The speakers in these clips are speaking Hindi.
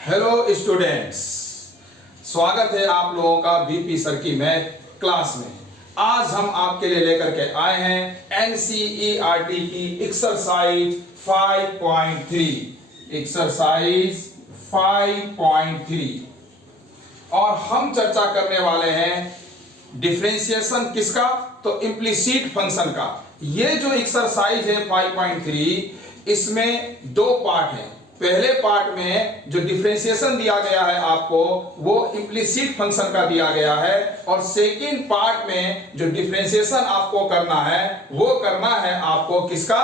हेलो स्टूडेंट्स, स्वागत है आप लोगों का बीपी सर की मैथ क्लास में। आज हम आपके लिए लेकर के आए हैं एनसीईआरटी की एक्सरसाइज 5.3 एक्सरसाइज 5.3 और हम चर्चा करने वाले हैं डिफरेंशिएशन किसका, तो इम्प्लिसिट फंक्शन का। ये जो एक्सरसाइज है 5.3 इसमें दो पार्ट हैं। पहले पार्ट में जो डिफरेंशिएशन दिया गया है आपको वो इम्प्लिसिट फंक्शन का दिया गया है, और सेकंड पार्ट में जो डिफरेंशिएशन आपको करना है वो करना है आपको किसका,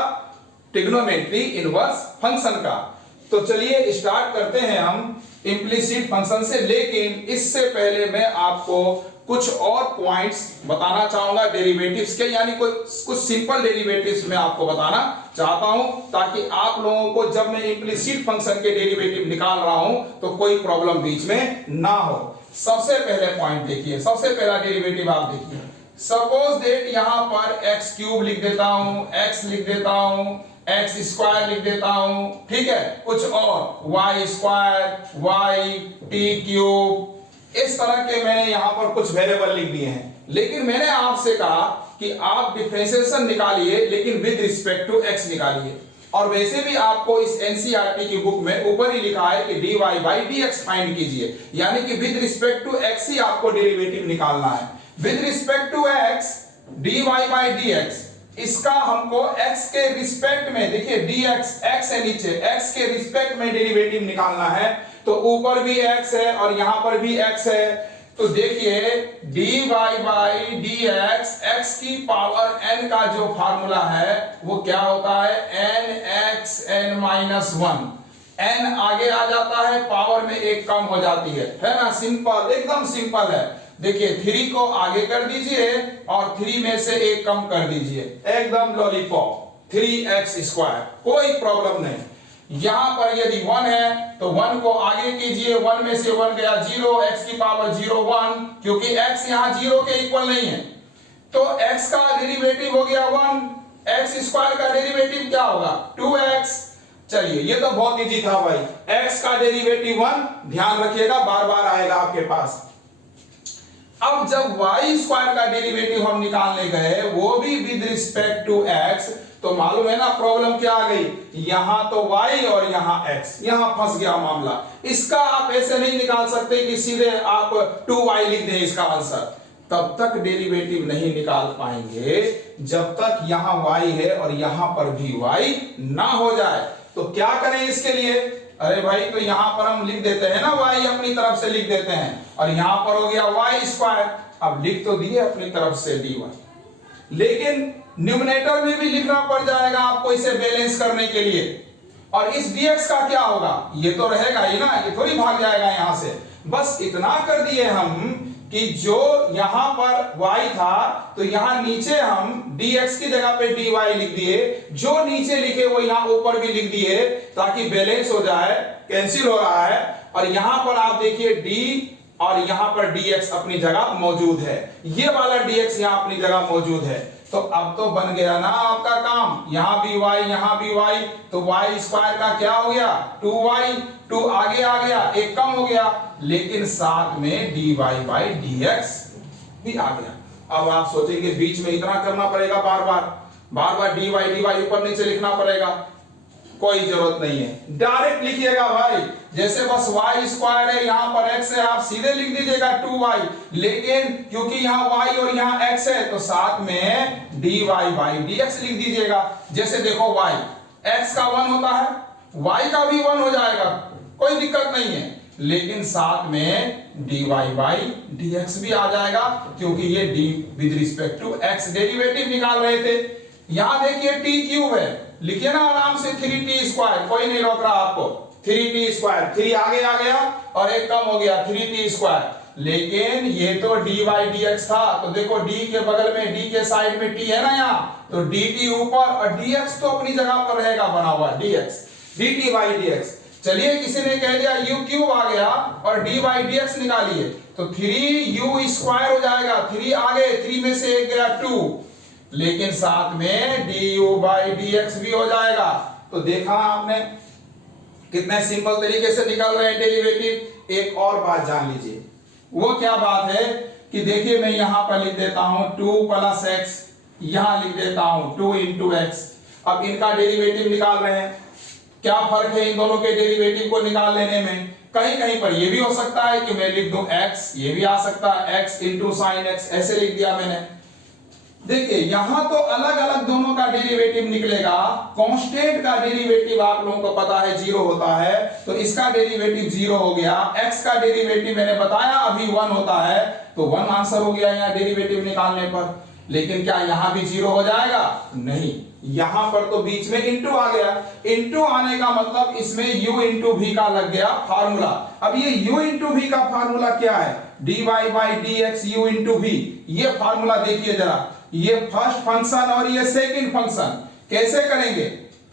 ट्रिग्नोमेट्री इनवर्स फंक्शन का। तो चलिए स्टार्ट करते हैं हम इम्प्लिसिट फंक्शन से, लेकिन इससे पहले मैं आपको कुछ और पॉइंट्स बताना चाहूंगा डेरिवेटिव्स के, यानी कुछ सिंपल डेरिवेटिव्स मैं आपको बताना चाहता हूं ताकि आप लोगों को जब मैं इम्प्लिसिट फंक्शन के डेरिवेटिव निकाल रहा हूं तो कोई प्रॉब्लम बीच में ना हो। सबसे पहले पॉइंट देखिए, सबसे पहला डेरिवेटिव आप देखिए। सपोज दैट यहां पर एक्स क्यूब लिख देता हूं, एक्स लिख देता हूं, एक्स स्क्वायर लिख देता हूं, ठीक है, कुछ और y square, y T cube, इस तरह के मैंने यहां पर कुछ वेरिएबल लिख दिए हैं। लेकिन मैंने आपसे कहा कि आप डिफरेंशिएशन निकालिए लेकिन विद रिस्पेक्ट टू एक्स निकालिए, और वैसे भी आपको इस एनसीईआरटी की बुक में ऊपर ही लिखा है कि dy बाई dx फाइंड कीजिए, यानी कि विद रिस्पेक्ट टू x ही आपको डेरिवेटिव निकालना है। With respect to x dy by dx, इसका हमको x के रिस्पेक्ट में, देखिए dx x है नीचे, x के रिस्पेक्ट में डेरिवेटिव निकालना है। तो ऊपर भी x है और यहां पर भी x है, तो देखिए dy बाई dx x की पावर n का जो फार्मूला है वो क्या होता है, nxn माइनस 1। n आगे आ जाता है, पावर में एक कम हो जाती है ना, सिंपल, एकदम सिंपल है। देखिए 3 को आगे कर दीजिए और 3 में से एक कम कर दीजिए, एकदम लॉलीपॉप, 3x स्क्वायर, कोई प्रॉब्लम नहीं। यहां पर यदि 1 है तो 1 को आगे कीजिए, 1 में से 1 गया 0, x की पावर 0 1, क्योंकि x यहां 0 के इक्वल नहीं है तो x का डेरिवेटिव हो गया 1, x स्क्वायर का डेरिवेटिव क्या होगा 2x। चलिए ये तो बहुत इजी था भाई, x का डेरिवेटिव 1, ध्यान रखिएगा बार बार आएगा आपके पास। अब जब y स्क्वायर का डेरिवेटिव हम निकालने गए वो भी विद रिस्पेक्ट टू x, तो मालूम है ना प्रॉब्लम क्या आ गई, यहां तो y और यहां x, यहां फंस गया मामला। इसका आप ऐसे नहीं निकाल सकते कि सीधे आप 2y लिख दें इसका आंसर, तब तक डेरिवेटिव नहीं निकाल पाएंगे जब तक यहां y है और यहां पर भी y ना हो जाए। तो क्या करें इसके लिए, अरे भाई तो यहां पर हम लिख देते हैं ना y अपनी तरफ से लिख देते हैं, और यहां पर हो गया y स्क्वायर, अब लिख तो दिए अपनी तरफ से dy, लेकिन न्यूमरेटर में भी लिखना पड़ जाएगा आपको इसे बैलेंस करने के लिए। और इस dx का क्या होगा, ये तो रहेगा ही ना, ये थोड़ी भाग जाएगा यहां से। बस इतना कर दिए हम कि जो यहां पर y था तो यहां नीचे हम dx की जगह पे dy लिख दिए, जो नीचे लिखे वो यहां ऊपर भी लिख दिए ताकि बैलेंस हो जाए, कैंसिल हो रहा है। और यहां पर आप देखिए d और यहां पर dx अपनी जगह मौजूद है, ये वाला dx यहां अपनी जगह मौजूद है। तो अब तो बन गया ना आपका काम, यहां भी y यहां भी y, तो y स्क्वायर का क्या हो गया 2y, 2 आगे आ गया, एक कम हो गया, लेकिन साथ में dy बाई dx भी आ गया। अब आप सोचेंगे बीच में इतना करना पड़ेगा, बार बार dy ऊपर नीचे लिखना पड़ेगा, कोई जरूरत नहीं है, डायरेक्ट लिखिएगा भाई। जैसे बस y स्क्वायर है, यहां पर x है, आप सीधे लिख दीजिएगा 2y, लेकिन क्योंकि यहां y और यहां x है तो साथ में dy बाई dx लिख दीजिएगा। जैसे देखो y, x का 1 होता है, y का भी 1 हो जाएगा, कोई दिक्कत नहीं है, लेकिन साथ में dy बाई dx भी आ जाएगा, क्योंकि ये d with respect to x derivative निकाल रहे थे। यहां देखिए t क्यूब है, लिखिए ना आराम से 3t स्क्वायर, कोई नहीं रोक रहा आपको, 3t स्क्वायर, 3 आगे आ गया और एक कम हो गया 3t स्क्वायर, लेकिन ये तो dy dx था, तो देखो d के बगल में, d के साइड में t है ना यहाँ, तो dt ऊपर और dx तो अपनी जगह पर रहेगा बना हुआ dx, dt बाई dx। चलिए किसी ने कह दिया u क्यूब आ गया और d बाई dx निकालिए, तो 3u स्क्वायर हो जाएगा, 3 आगे, 3 में से एक गया 2, लेकिन साथ में du बाई dx भी हो जाएगा। तो देखा आपने कितने सिंपल तरीके से निकाल रहे हैं डेरिवेटिव। एक और बात जान लीजिए, वो क्या बात है कि देखिए मैं यहां पर लिख देता हूं 2 प्लस एक्स, यहां लिख देता हूं 2 इंटू एक्स। अब इनका डेरिवेटिव निकाल रहे हैं, क्या फर्क है इन दोनों के डेरिवेटिव को निकाल लेने में। कहीं कहीं पर ये भी हो सकता है कि मैं लिख दूं x, ये भी आ सकता है x इंटू साइन एक्स, ऐसे लिख दिया मैंने। देखिए यहां तो अलग अलग दोनों का डेरिवेटिव निकलेगा। कांस्टेंट का डेरिवेटिव आप लोगों को पता है 0 होता है, तो इसका डेरिवेटिव 0 हो गया। x का डेरिवेटिव मैंने बताया अभी 1 होता है, तो 1 आंसर हो गया यहां डेरिवेटिव निकालने पर। लेकिन क्या यहां भी 0 हो जाएगा? नहीं, यहां पर तो बीच में इंटू आ गया। इंटू आने का मतलब इसमें u इंटू v का लग गया फार्मूला। अब ये u इंटू v का फार्मूला क्या है? dy by dx u into v। ये फार्मूला देखिए जरा, ये फर्स्ट फंक्शन और ये सेकंड फंक्शन। कैसे करेंगे?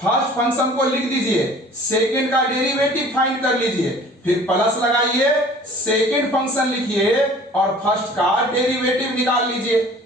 फर्स्ट फंक्शन को लिख दीजिए, सेकंड का डेरिवेटिव फाइंड कर लीजिए, फिर प्लस लगाइए, सेकंड फंक्शन लिखिए और फर्स्ट का डेरिवेटिव निकाल लीजिए।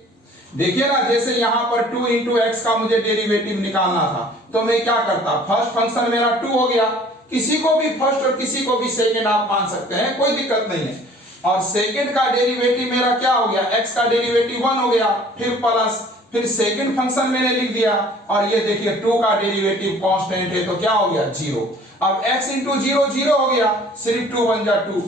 देखिए ना, जैसे यहां पर 2 इंटू एक्स का मुझे डेरिवेटिव निकालना था, तो मैं क्या करता, फर्स्ट फंक्शन मेरा 2 हो गया। किसी को भी फर्स्ट और किसी को भी सेकंड आप मान सकते हैं, कोई दिक्कत नहीं है। और सेकंड का डेरिवेटिव मेरा क्या हो गया? x का डेरिवेटिव 1 हो गया, फिर प्लस, फिर सेकंड फंक्शन मैंने लिख दिया। और ये देखिए 2 का डेरिवेटिव कांस्टेंट है, तो क्या हो गया? 0। अब x इंटू 0 0 हो गया, सिर्फ 2 बन जा 2।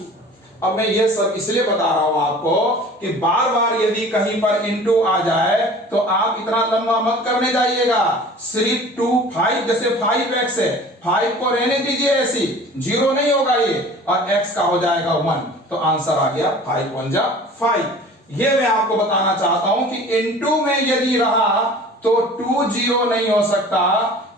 अब मैं ये सब इसलिए बता रहा हूं आपको कि बार बार यदि कहीं पर इंटू आ जाए तो आप इतना लंबा मत करने जाइएगा। सिर्फ 2 5, जैसे 5x है, 5 को रहने दीजिए ऐसी, 0 नहीं होगा ये, और x का हो जाएगा 1, तो आंसर आ गया 5 1 जा 5। ये मैं आपको बताना चाहता हूं कि इंटू में यदि रहा तो 2 0 नहीं हो सकता,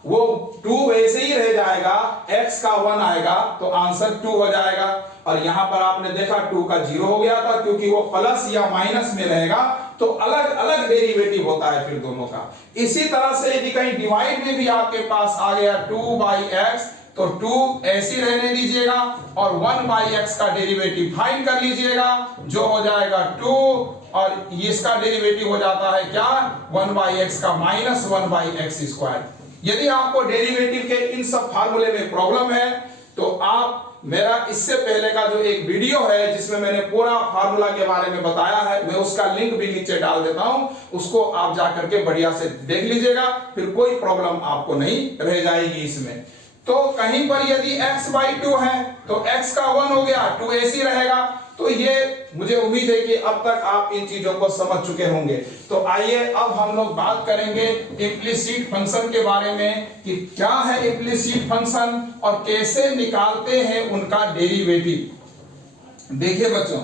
वो 2 ऐसे ही रह जाएगा, x का 1 आएगा तो आंसर 2 हो जाएगा। और यहां पर आपने देखा 2 का 0 हो गया था, क्योंकि वो प्लस या माइनस में रहेगा तो अलग अलग डेरिवेटिव होता है फिर दोनों का। इसी तरह से यदि कहीं डिवाइड में भी आपके पास आ गया 2 बाई एक्स, तो 2 ऐसी रहने दीजिएगा और 1 बाई एक्स का डेरिवेटिव फाइंड कर लीजिएगा, जो हो जाएगा 2, और इसका डेरिवेटिव हो जाता है क्या? 1 बाई एक्स का माइनस 1 बाई एक्स स्क्वायर। यदि आपको डेरिवेटिव के इन सब फार्मूले में प्रॉब्लम है तो आप मेरा इससे पहले का जो एक वीडियो है जिसमें मैंने पूरा फार्मूला के बारे में बताया है, मैं उसका लिंक भी नीचे डाल देता हूं, उसको आप जाकर के बढ़िया से देख लीजिएगा, फिर कोई प्रॉब्लम आपको नहीं रह जाएगी इसमें। तो कहीं पर यदि x बाई 2 है तो x का 1 हो गया, 2 ऐसी रहेगा। तो ये मुझे उम्मीद है कि अब तक आप इन चीजों को समझ चुके होंगे। तो आइए अब हम लोग बात करेंगे इम्प्लिसिट फंक्शन के बारे में कि क्या है इम्प्लिसिट फंक्शन और कैसे निकालते हैं उनका डेरिवेटिव। देखिए बच्चों,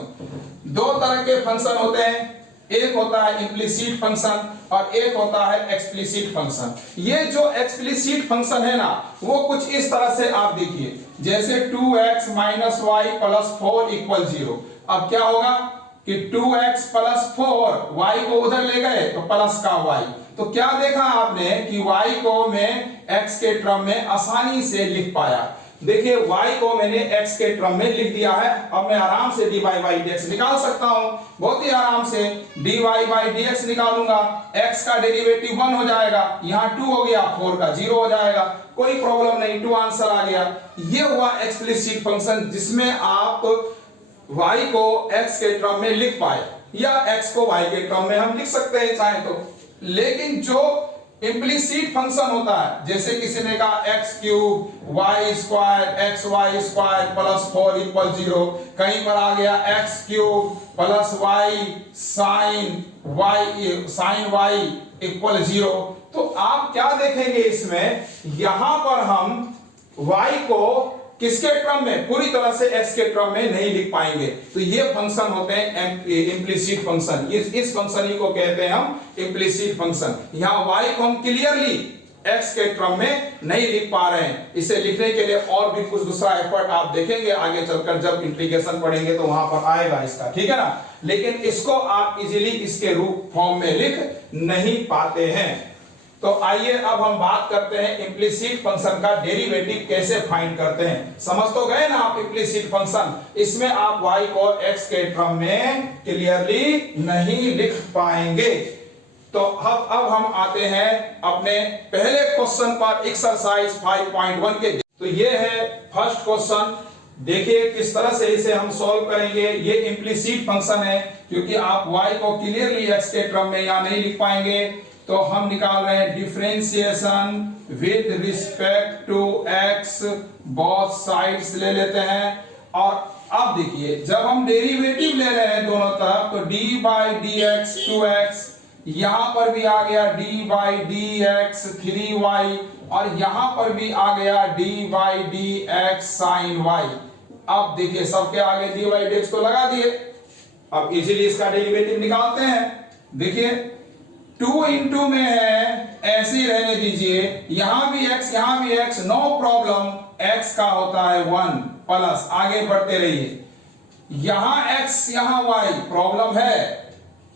2 तरह के फंक्शन होते हैं, एक होता है इम्प्लिसिट फंक्शन और एक होता है एक्सप्लिसिट फंक्शन। ये जो एक्सप्लिसिट फंक्शन है ना, वो कुछ इस तरह से आप देखिए, जैसे 2x minus Y plus 4 equal 0। अब क्या होगा कि 2x प्लस 4, y को उधर ले गए तो प्लस का y, तो क्या देखा आपने कि y को मैं x के टर्म में आसानी से लिख पाया। देखिए y को मैंने x के टर्म में लिख दिया है, अब मैं आराम से dy बाई dx निकाल सकता हूं, बहुत ही आराम से dy बाई dx निकालूंगा। x का डेरिवेटिव 1 हो जाएगा, यहां 2 हो गया, 4 का 0 हो जाएगा, कोई प्रॉब्लम नहीं, 2 आंसर आ गया। ये हुआ एक्सप्लिसिट फंक्शन जिसमें आप y को x के टर्म में लिख पाए, या x को y के टर्म में हम लिख सकते हैं चाहे तो। लेकिन जो इम्प्लिसिट फंक्शन होता है, जैसे किसी ने कहा x cube y square x y square plus 4 equal 0, कहीं पर आ गया x cube plus y sine y equal 0, तो आप क्या देखेंगे इसमें, यहां पर हम y को किसके टर्म में, पूरी तरह से x के टर्म में नहीं लिख पाएंगे। तो ये फंक्शन होते हैं इम्प्लिसिट फंक्शन, इस फंक्शन ही को कहते हैं हम इम्प्लिसिट फंक्शन। यहां y को हम क्लियरली x के टर्म में नहीं लिख पा रहे हैं, इसे लिखने के लिए और भी कुछ दूसरा एफर्ट आप देखेंगे आगे चलकर, जब इंटीग्रेशन पढ़ेंगे तो वहां पर आएगा इसका, ठीक है ना। लेकिन इसको आप इजीली इसके रूप फॉर्म में लिख नहीं पाते हैं। तो आइए अब हम बात करते हैं इम्प्लिसिट फंक्शन का डेरिवेटिव कैसे फाइंड करते हैं। समझ तो गए ना आप इम्प्लिसिट फंक्शन, इसमें आप y को x के टर्म में क्लियरली नहीं लिख पाएंगे। तो अब हम आते हैं अपने पहले क्वेश्चन पर, एक्सरसाइज 5.1 के। तो ये है फर्स्ट क्वेश्चन। देखिए किस तरह से इसे हम सॉल्व करेंगे। ये इम्प्लीसिट फंक्शन है, क्योंकि आप y को क्लियरली x के क्रम में यहां नहीं लिख पाएंगे, तो हम निकाल रहे हैं differentiation with respect to x, both sides ले लेते हैं। और अब देखिए जब हम डेरिवेटिव ले रहे हैं दोनों तरफ, तो d by d x 2x, यहां पर भी आ गया d by d x 3y, और यहां पर भी आ गया d by d x sine y। अब देखिए सबके आगे d बाई डी एक्स तो लगा दिए, अब इजीली इसका डेरिवेटिव निकालते हैं। देखिए 2 इंटू में है, ऐसे ही रहने दीजिए, यहां भी x यहां भी x, नो प्रॉब्लम, x का होता है 1 प्लस, आगे बढ़ते रहिए, यहां x यहां y, प्रॉब्लम है,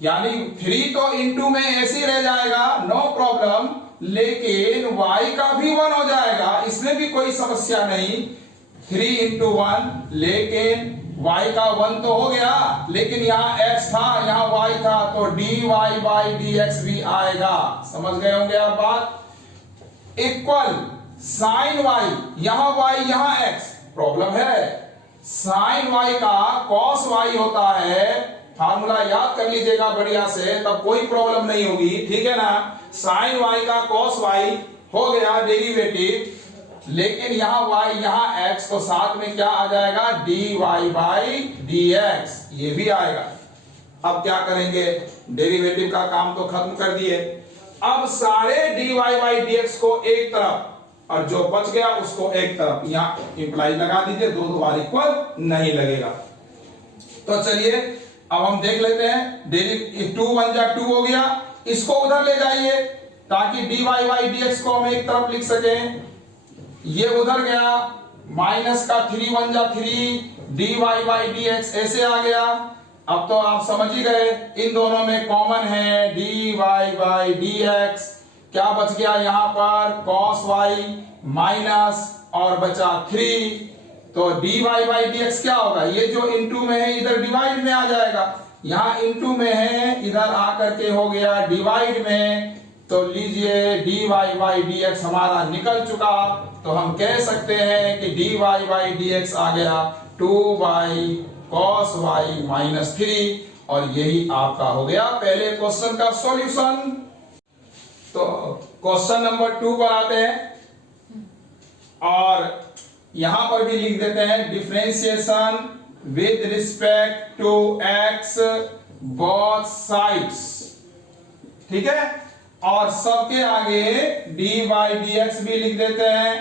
यानी 3 तो इंटू में ऐसे ही रह जाएगा, नो प्रॉब्लम, लेकिन y का भी 1 हो जाएगा, इसमें भी कोई समस्या नहीं, 3 इंटू 1, लेकिन y का 1 तो हो गया, लेकिन यहाँ x था यहाँ y था, तो dy बाई dx भी आएगा। समझ गए होंगे आप बात। इक्वल साइन y, यहाँ y यहाँ x, प्रॉब्लम है, साइन y का cos y होता है, फार्मूला याद कर लीजिएगा बढ़िया से, तब कोई प्रॉब्लम नहीं होगी, ठीक है ना। साइन y का cos y हो गया डेरिवेटिव, लेकिन यहां y यहां x, तो साथ में क्या आ जाएगा, dy बाई dx, ये भी आएगा। अब क्या करेंगे, डेरिवेटिव का काम तो खत्म कर दिए, अब सारे dy बाई dx को एक तरफ और जो बच गया उसको एक तरफ, यहां इंप्लाई लगा दीजिए, दो बार इक्वल नहीं लगेगा। तो चलिए अब हम देख लेते हैं, 2 1 जा 2 हो गया, इसको उधर ले जाइए ताकि dy बाई dx को हम एक तरफ लिख सकें, ये उधर गया, माइनस का 3 1 जा 3, dy बाई dx ऐसे आ गया। अब तो आप समझ ही गए, इन दोनों में कॉमन है dy बाई dx, क्या बच गया यहां पर, cos y माइनस और बचा 3, तो dy बाई dx क्या होगा, ये जो इनटू में है इधर डिवाइड में आ जाएगा, यहां इनटू में है इधर आकर के हो गया डिवाइड में, तो लीजिए dy बाई dx हमारा निकल चुका, तो हम कह सकते हैं कि dy बाई dx आ गया 2 बाई cos y माइनस 3, और यही आपका हो गया पहले क्वेश्चन का सॉल्यूशन। तो क्वेश्चन नंबर 2 पर आते हैं, और यहां पर भी लिख देते हैं differentiation with respect to x both sides, ठीक है, और सबके आगे d बाई dx भी लिख देते हैं,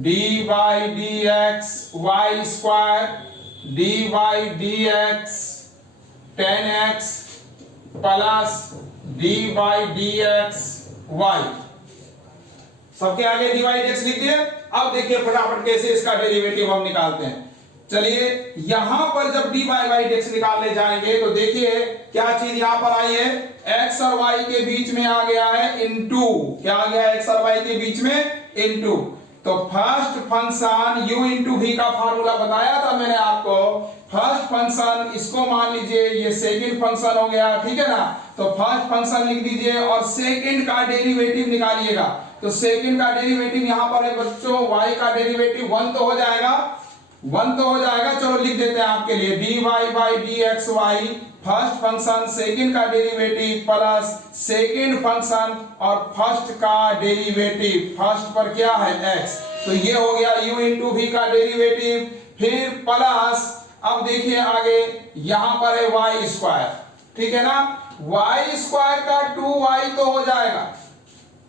d by dx y square, d by dx 10x plus d by dx y, सबके आगे d बाई dx लिख दिए। अब देखिए फटाफट कैसे इसका डेरिवेटिव हम निकालते हैं। चलिए यहां पर जब d बाई dx निकालने जाएंगे, तो देखिए क्या चीज यहां पर आई है, x और y के बीच में आ गया है इनटू, क्या आ गया है x और y के बीच में इनटू, तो first function u into v का फार्मूला बताया था मैंने आपको, फर्स्ट फंक्शन इसको मान लीजिए ये सेकंड फंक्शन हो गया, ठीक है ना, तो फर्स्ट फंक्शन लिख दीजिए और सेकंड का डेरिवेटिव निकालिएगा, तो सेकंड का डेरिवेटिव यहां पर है बच्चों, y का डेरिवेटिव 1 तो हो जाएगा, 1 तो हो जाएगा, चलो लिख देते हैं आपके लिए, dy by dx y, first function second का डेरिवेटिव प्लस सेकंड फंक्शन और फर्स्ट का डेरिवेटिव, फर्स्ट पर क्या है x, तो ये हो गया u इंटू v का डेरिवेटिव, फिर प्लस, अब देखिए आगे यहां पर है y स्क्वायर, ठीक है ना, y स्क्वायर का 2y तो हो जाएगा,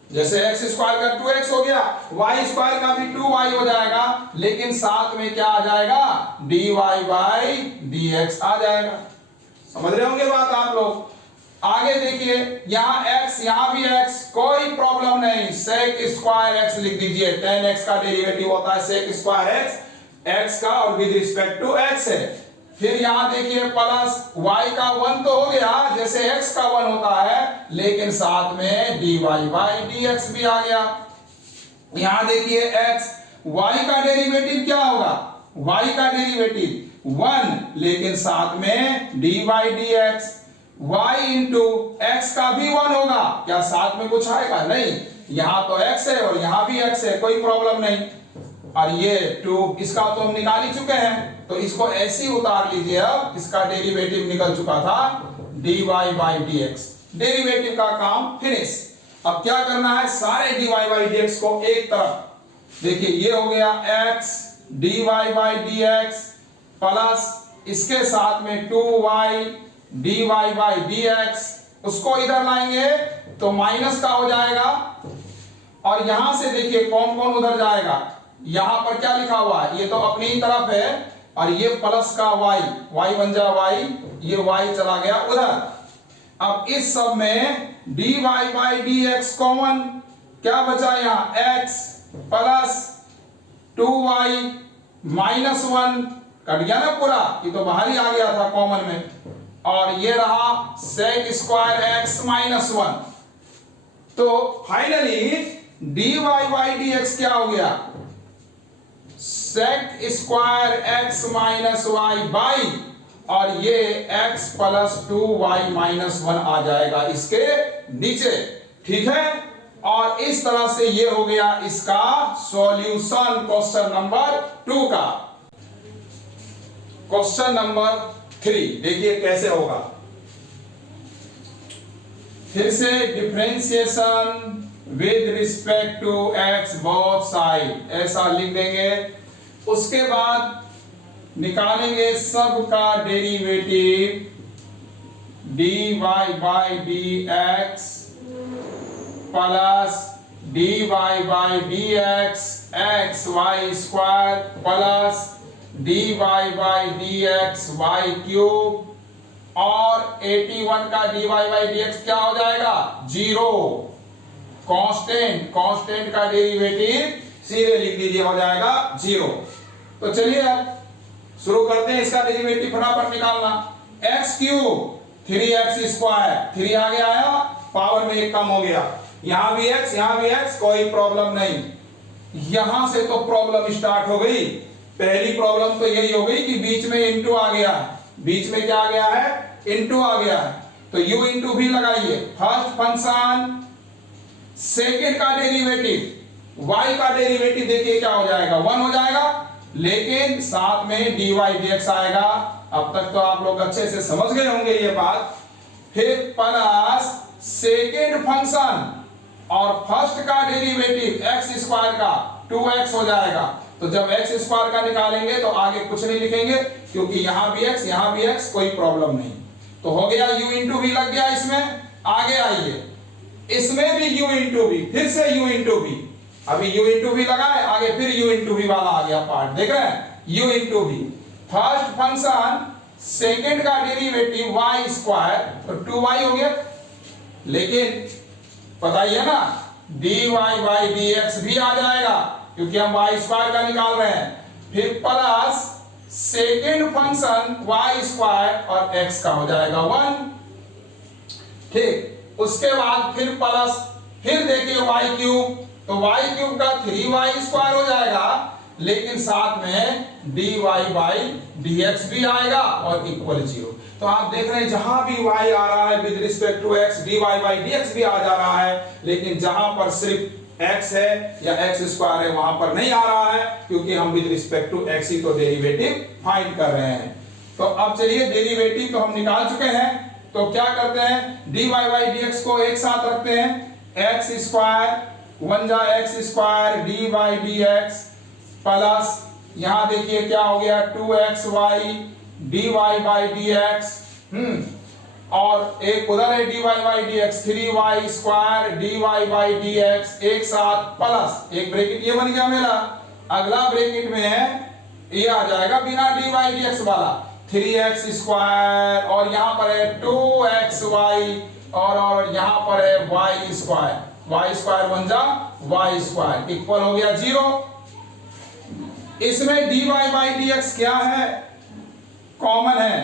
जैसे x स्क्वायर का 2x हो गया, y स्क्वायर का भी 2y हो जाएगा, लेकिन साथ में क्या आ जाएगा, dy बाई dx आ जाएगा। समझ रहे होंगे बात आप लोग। आगे देखिए यहाँ x यहाँ भी x, कोई प्रॉब्लम नहीं, sec स्क्वायर x लिख दीजिए, 10x का डेरिवेटिव होता है sec स्क्वायर x का, और विद रिस्पेक्ट टू x है। फिर यहां देखिए प्लस y का 1 तो हो गया, जैसे x का 1 होता है, लेकिन साथ में dy बाई dx भी आ गया। यहां देखिए x, y का डेरिवेटिव क्या होगा, y का डेरिवेटिव 1, लेकिन साथ में dy by dx, y into x का भी 1 होगा, क्या साथ में कुछ आएगा, नहीं, यहां तो x है और यहां भी x है, कोई प्रॉब्लम नहीं। और ये 2 इसका तो हम निकाल ही चुके हैं, तो इसको ऐसे ही उतार लीजिए। अब इसका डेरिवेटिव निकल चुका था dy by dx, डेरिवेटिव का काम फिनिश। अब क्या करना है, सारे dy by dx को एक तरफ, देखिए ये हो गया x dy by dx plus इसके साथ में 2y dy by dx, उसको इधर लाएंगे तो माइनस का हो जाएगा। और यहां से देखिए कौन कौन उधर जाएगा, यहां पर क्या लिखा हुआ है, ये तो अपनी ही तरफ है, और ये प्लस का y बन जा y, ये y चला गया उधर। अब इस सब में dy by dx कॉमन, क्या बचा यहां x plus 2y minus 1, cut गया ना पूरा, ये तो बाहर ही आ गया था कॉमन में। और ये रहा sec स्क्वायर x माइनस 1। तो फाइनली dy by dx क्या हो गया, sec square x minus y by, और ये x प्लस 2y माइनस 1 आ जाएगा इसके नीचे, ठीक है। और इस तरह से ये हो गया इसका सॉल्यूशन क्वेश्चन नंबर 2 का। क्वेश्चन नंबर 3 देखिए कैसे होगा। फिर से differentiation with respect to x both side ऐसा लिख देंगे। उसके बाद निकालेंगे सब का derivative dy by dx plus dy by dx x y square plus dy by dx y cube, और 81 का dy by dx क्या हो जाएगा, 0। कांस्टेंट का डेरिवेटिव सीधे लिख दीजिए, हो जाएगा 0। तो चलिए अब शुरू करते हैं इसका डेरिवेटिव फटाफट निकालना। x क्यूब 3x स्क्वायर, 3 आगे आया, पावर में 1 कम हो गया, यहां भी x, कोई प्रॉब्लम नहीं। यहां से तो प्रॉब्लम स्टार्ट हो गई। पहली प्रॉब्लम तो यही हो गई कि बीच में इंटू आ गया है, बीच में क्या आ गया है, इंटू आ गया है, तो u इंटू भी लगाइए। फर्स्ट फंक्शन, सेकेंड का डेरिवेटिव y का डेरिवेटिव देखिए क्या हो जाएगा, 1 हो जाएगा, लेकिन साथ में dy dx आएगा। अब तक तो आप लोग अच्छे से समझ गए होंगे ये बात। फिर प्लस सेकेंड फंक्शन और फर्स्ट का डेरिवेटिव x स्क्वायर का 2x हो जाएगा। तो जब x स्क्वायर का निकालेंगे तो आगे कुछ नहीं लिखेंगे, क्योंकि यहां भी x, कोई प्रॉब्लम नहीं। तो हो गया u इंटू भी लग गया इसमें। आगे आइए, इसमें भी u इंटू भी, फिर से u इंटू भी, अभी u इंटू भी लगाए, आगे फिर u इंटू भी वाला आ गया पार्ट, देख रहे हैं, u इंटू भी। फर्स्ट फंक्शन, सेकेंड का डेरिवेटिव y स्क्वायर, तो 2y हो गया, लेकिन पता ही है ना dy by dx भी आ जाएगा, क्योंकि हम y स्क्वायर का निकाल रहे हैं। फिर plus second function y square और x का हो जाएगा 1, ठीक। उसके बाद फिर प्लस, फिर देखिए y क्यूब, तो y क्यूब का 3y स्क्वायर हो जाएगा, लेकिन साथ में dy by dx भी आएगा और इक्वल 0। तो आप देख रहे हैं जहां भी y आ रहा है with respect to x, dy by dx भी आ जा रहा है, लेकिन जहां पर सिर्फ x है या x स्क्वायर है वहां पर नहीं आ रहा है, क्योंकि हम विद रिस्पेक्ट टू x ही तो डेरिवेटिव फाइंड कर रहे हैं। तो अब चलिए डेरिवेटिव तो हम निकाल चुके हैं, तो क्या करते हैं, dy by dx को एक साथ रखते हैं, x स्क्वायर 1 जा x square dy by dx plus यहां देखिए क्या हो गया 2xy dy by dx, और एक उधर है dy by dx 3y square dy by dx, एक साथ प्लस एक ब्रैकेट ये बन गया मेरा, अगला ब्रैकेट में है ये आ जाएगा बिना dy by dx वाला 3x स्क्वायर, और यहां पर है 2xy, और यहां पर है y स्क्वायर बन जा y स्क्वायर इक्वल हो गया 0। इसमें dy by dx क्या है, कॉमन है,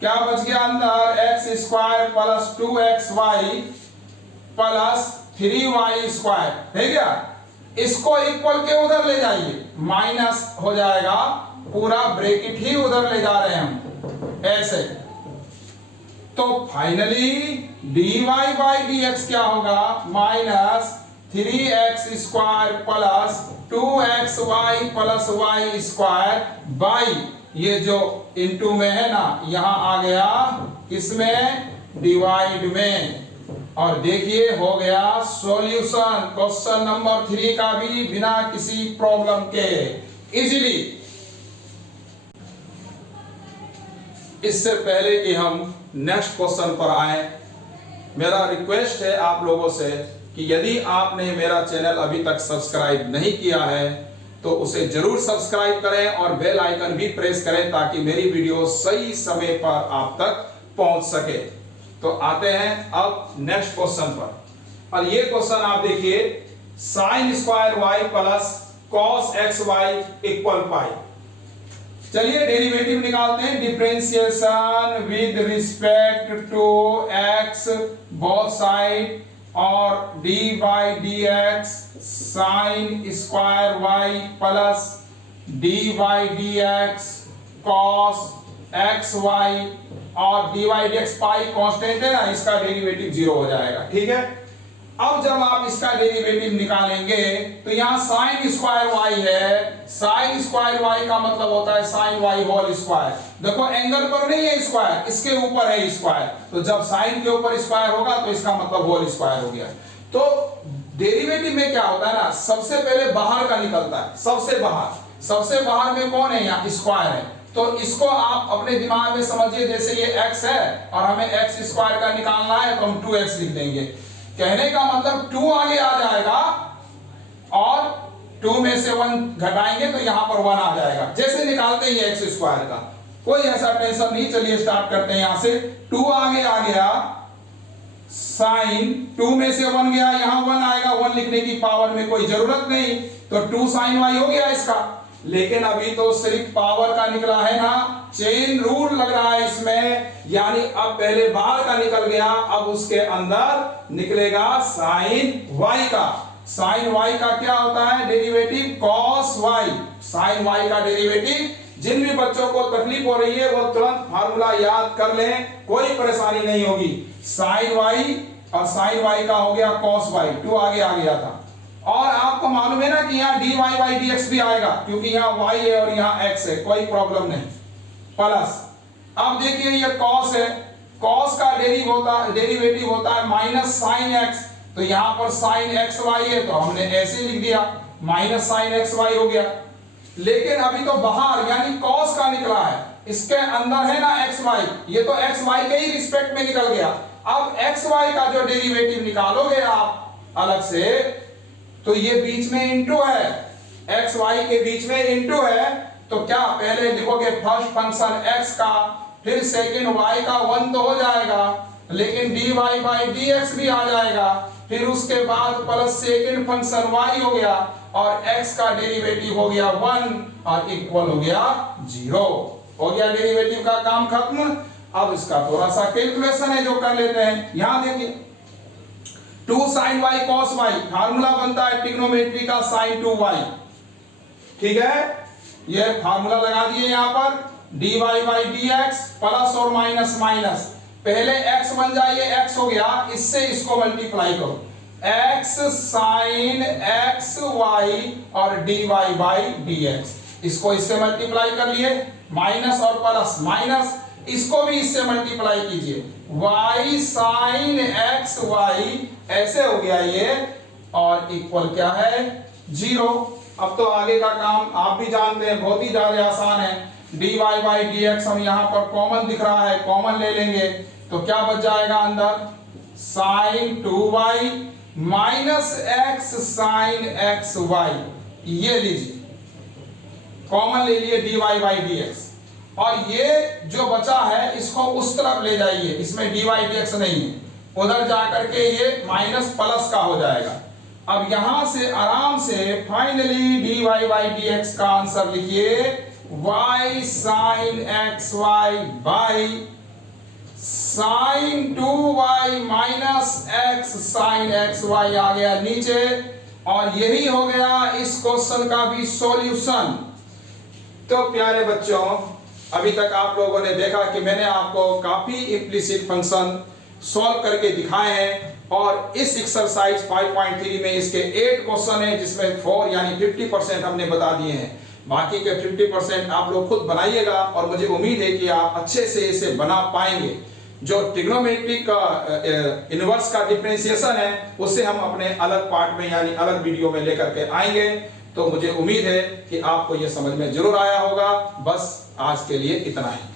क्या बच गया अंदर, x square plus 2xy plus 3y square, है क्या। इसको इक्वल के उधर ले जाइए, माइनस हो जाएगा, पूरा ब्रैकेट ही उधर ले जा रहे हैं हम ऐसे। तो फाइनली dy by dx क्या होगा, minus 3x square plus 2xy plus y square by, ये जो इनटू में है ना, यहां आ गया किसमें, डिवाइड में। और देखिए हो गया सॉल्यूशन क्वेश्चन नंबर 3 का भी बिना किसी प्रॉब्लम के इजीली। इससे पहले कि हम नेक्स्ट क्वेश्चन पर आए, मेरा रिक्वेस्ट है आप लोगों से कि यदि आपने मेरा चैनल अभी तक सब्सक्राइब नहीं किया है तो उसे जरूर सब्सक्राइब करें और बेल आइकन भी प्रेस करें ताकि मेरी वीडियो सही समय पर आप तक पहुंच सके। तो आते हैं अब नेक्स्ट क्वेश्चन पर, और ये क्वेश्चन आप देखिए, sine square y plus cos x y equal pi. चलिए डेरिवेटिव निकालते हैं। Differentiation with respect to x both side और d by d x sine square y plus d by d x cos x y, और d y d x pi constant है ना, इसका डेरिवेटिव 0 हो जाएगा। ठीक है, अब जब आप इसका डेरिवेटिव निकालेंगे तो यहां साइन स्क्वायर वाई है, साइन स्क्वायर वाई का मतलब होता है साइन वाई होल स्क्वायर। देखो एंगल पर नहीं है स्क्वायर, इसके ऊपर है स्क्वायर, तो जब साइन के ऊपर स्क्वायर होगा तो इसका मतलब होल स्क्वायर हो गया। तो डेरिवेटिव में क्या होता है ना, सबसे पहले बाहर का निकलता है, सबसे बाहर में कौन है, यहाँ स्क्वायर है। तो इसको आप अपने दिमाग में समझिए, जैसे ये x है और हमें x स्क्वायर का निकालना है तो हम 2x लिख देंगे। कहने का मतलब 2 आगे आ जाएगा और 2 में से 1 घटाएंगे तो यहां पर 1 आ जाएगा। जैसे निकालते हैं x स्क्वायर का, कोई ऐसा टेंशन नहीं। चलिए स्टार्ट करते हैं यहां से। 2 आगे आ गया, साइन 2 में से 1 गया, यहां 1 आएगा, 1 लिखने की पावर में कोई जरूरत नहीं, तो 2 साइन वाई हो गया इसका। लेकिन अभी तो सिर्फ पावर का निकला है ना, चेन रूल लग रहा है इसमें, यानी अब पहले बाहर का निकल गया, अब उसके अंदर निकलेगा साइन वाई का। साइन वाई का क्या होता है derivative, cos y. Sine y का डेरिवेटिव, जिन भी बच्चों को तकलीफ हो रही है वो तुरंत फार्मूला याद कर लें, कोई परेशानी नहीं होगी। साइन वाई और साइन वाई का हो गया कॉस वाई, 2 आगे आ गया था। और आपको मालूम है ना कि यहाँ d y by d x भी आएगा, क्योंकि यहाँ y है और यहाँ x है, कोई प्रॉब्लम नहीं। प्लस अब देखिए ये cos है, cos का डेरिवेटिव होता है माइनस साइन x, तो यहाँ पर साइन एक्स वाई है तो हमने ऐसे लिख दिया, माइनस साइन एक्स वाई हो गया। लेकिन अभी तो बाहर यानी cos का निकला है, इसके अंदर है ना एक्स वाई, ये तो एक्स वाई के ही रिस्पेक्ट में निकल गया। अब एक्स वाई का जो डेरिवेटिव निकालोगे आप अलग से, तो ये बीच में इंटू है, एक्स वाई के बीच में इंटू है, तो क्या पहले लिखोगे फर्स्ट फंक्शन x का, फिर सेकंड y का 1 तो हो जाएगा, लेकिन dy बाई dx भी आ जाएगा, फिर उसके बाद प्लस सेकंड फंक्शन y हो गया और x का डेरिवेटिव हो गया 1 और इक्वल हो गया 0। हो गया डेरिवेटिव का काम खत्म। अब इसका थोड़ा सा कैलकुलेशन है जो कर लेते हैं। यहां देखिए 2 sin y cos y, formula बनता है ट्रिग्नोमेट्री का sin 2y। ठीक है, ये फार्मूला लगा दिए यहां पर, dy बाई dx प्लस और माइनस माइनस, पहले x बन जाए, x हो गया, इससे इसको मल्टीप्लाई करो, x sin x y और dy बाई dx, इसको इससे मल्टीप्लाई कर लिए, माइनस और प्लस माइनस, इसको भी इससे मल्टीप्लाई कीजिए, y sin x y ऐसे हो गया ये, और इक्वल क्या है 0। अब तो आगे का काम आप भी जानते हैं, बहुत ही ज्यादा आसान है। dy बाई dx हम यहां पर कॉमन दिख रहा है, कॉमन ले लेंगे तो क्या बच जाएगा अंदर, sin 2y minus x sin x y, ये लीजिए कॉमन ले लिए dy बाई dx, और ये जो बचा है इसको उस तरफ ले जाइए, इसमें dy dx नहीं है, उधर जाकर के ये माइनस प्लस का हो जाएगा। अब यहां से आराम से फाइनली dy बाई dx का आंसर लिखिए, y sin xy by sin 2y minus x sin xy आ गया नीचे, और यही हो गया इस क्वेश्चन का भी सॉल्यूशन। तो प्यारे बच्चों, अभी तक आप लोगों ने देखा कि मैंने आपको काफी इम्प्लिसिट फंक्शन सॉल्व करके दिखाए हैं, और इस एक्सरसाइज 5.3 में इसके 8 क्वेश्चन है, जिसमें 4 यानी 50% हमने बता दिए हैं। बाकी के 50% आप लोग खुद बनाइएगा और मुझे उम्मीद है कि आप अच्छे से इसे बना पाएंगे। जो ट्रिग्नोमेट्री का इनवर्स का डिफरेंशिएशन है उसे हम अपने अलग पार्ट में यानी अलग वीडियो में लेकर के आएंगे। तो मुझे उम्मीद है कि आपको यह समझ में जरूर आया होगा। बस आज के लिए इतना ही।